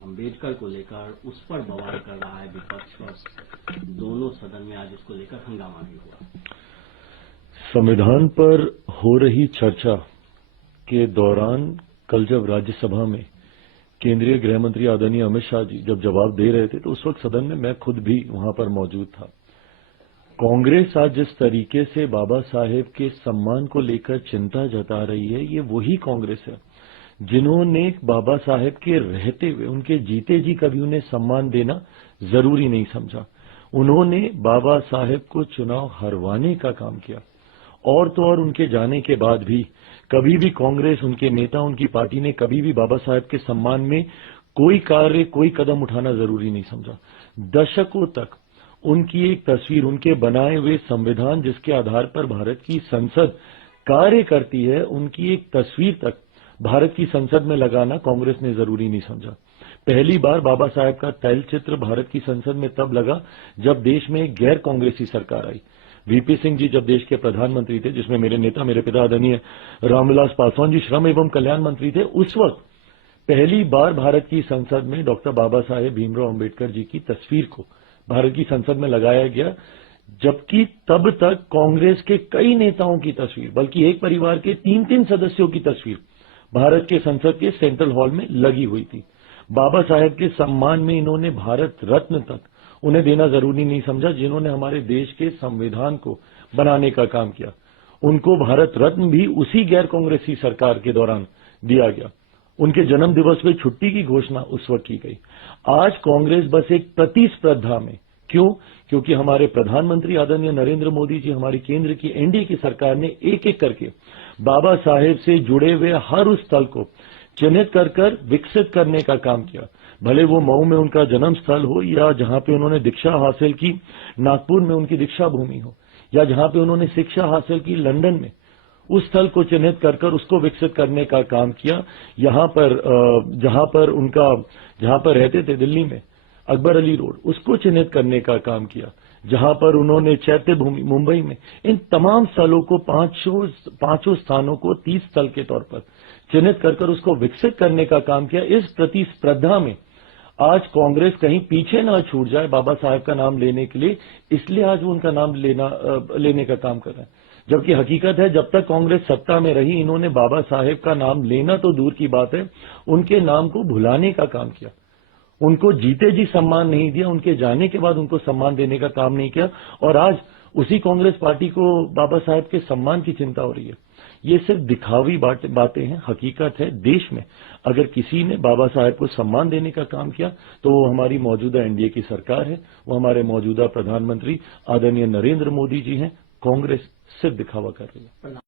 अम्बेडकर को लेकर उस पर बवाल कर रहा है विपक्ष और दोनों सदन में आज इसको लेकर हंगामा भी हुआ। संविधान पर हो रही चर्चा के दौरान कल जब राज्यसभा में केंद्रीय गृह मंत्री आदरणीय अमित शाह जी जब जवाब दे रहे थे तो उस वक्त सदन में मैं खुद भी वहां पर मौजूद था। कांग्रेस आज जिस तरीके से बाबा साहेब के सम्मान को लेकर चिंता जता रही है, ये वही कांग्रेस है जिन्होंने बाबा साहेब के रहते हुए उनके जीते जी कभी उन्हें सम्मान देना जरूरी नहीं समझा। उन्होंने बाबा साहेब को चुनाव हरवाने का काम किया और तो और उनके जाने के बाद भी कभी भी कांग्रेस, उनके नेता, उनकी पार्टी ने कभी भी बाबा साहेब के सम्मान में कोई कार्य, कोई कदम उठाना जरूरी नहीं समझा। दशकों तक उनकी एक तस्वीर, उनके बनाए हुए संविधान जिसके आधार पर भारत की संसद कार्य करती है, उनकी एक तस्वीर तक भारत की संसद में लगाना कांग्रेस ने जरूरी नहीं समझा। पहली बार बाबा साहेब का तैलचित्र भारत की संसद में तब लगा जब देश में एक गैर कांग्रेसी सरकार आई। वीपी सिंह जी जब देश के प्रधानमंत्री थे, जिसमें मेरे नेता, मेरे पिता आदरणीय रामविलास पासवान जी श्रम एवं कल्याण मंत्री थे, उस वक्त पहली बार भारत की संसद में डॉक्टर बाबा साहेब भीमराव अम्बेडकर जी की तस्वीर को भारत की संसद में लगाया गया, जबकि तब तक कांग्रेस के कई नेताओं की तस्वीर, बल्कि एक परिवार के 3-3 सदस्यों की तस्वीर भारत के संसद के सेंट्रल हॉल में लगी हुई थी। बाबा साहेब के सम्मान में इन्होंने भारत रत्न तक उन्हें देना जरूरी नहीं समझा, जिन्होंने हमारे देश के संविधान को बनाने का काम किया। उनको भारत रत्न भी उसी गैर कांग्रेसी सरकार के दौरान दिया गया। उनके जन्म दिवस में छुट्टी की घोषणा उस वक्त की गई। आज कांग्रेस बस एक प्रतिस्पर्धा में, क्यों? क्योंकि हमारे प्रधानमंत्री आदरणीय नरेंद्र मोदी जी, हमारी केंद्र की एनडीए की सरकार ने एक एक करके बाबा साहेब से जुड़े हुए हर उस स्थल को चिन्हित कर विकसित करने का काम किया। भले वो मऊ में उनका जन्म स्थल हो, या जहां पे उन्होंने दीक्षा हासिल की नागपुर में उनकी दीक्षा भूमि हो, या जहां पे उन्होंने शिक्षा हासिल की लंदन में, उस स्थल को चिन्हित कर उसको विकसित करने का काम किया। यहां पर जहां पर रहते थे दिल्ली में अकबर अली रोड, उसको चिन्हित करने का काम किया। जहां पर उन्होंने चैत्य भूमि मुंबई में, इन तमाम स्थलों को, पांचों स्थानों को 30 स्थल के तौर पर चिन्हित कर उसको विकसित करने का काम किया। इस प्रतिस्पर्धा में आज कांग्रेस कहीं पीछे ना छूट जाए बाबा साहेब का नाम लेने के लिए, इसलिए आज वो उनका नाम लेने का काम कर रहे हैं। जबकि हकीकत है, जब तक कांग्रेस सत्ता में रही, इन्होंने बाबा साहेब का नाम लेना तो दूर की बात है, उनके नाम को भुलाने का काम किया। उनको जीते जी सम्मान नहीं दिया, उनके जाने के बाद उनको सम्मान देने का काम नहीं किया, और आज उसी कांग्रेस पार्टी को बाबा साहेब के सम्मान की चिंता हो रही है। ये सिर्फ दिखावी बातें हैं। हकीकत है, देश में अगर किसी ने बाबा साहेब को सम्मान देने का काम किया तो वो हमारी मौजूदा एनडीए की सरकार है, वो हमारे मौजूदा प्रधानमंत्री आदरणीय नरेंद्र मोदी जी हैं। कांग्रेस सिर्फ दिखावा कर रही है।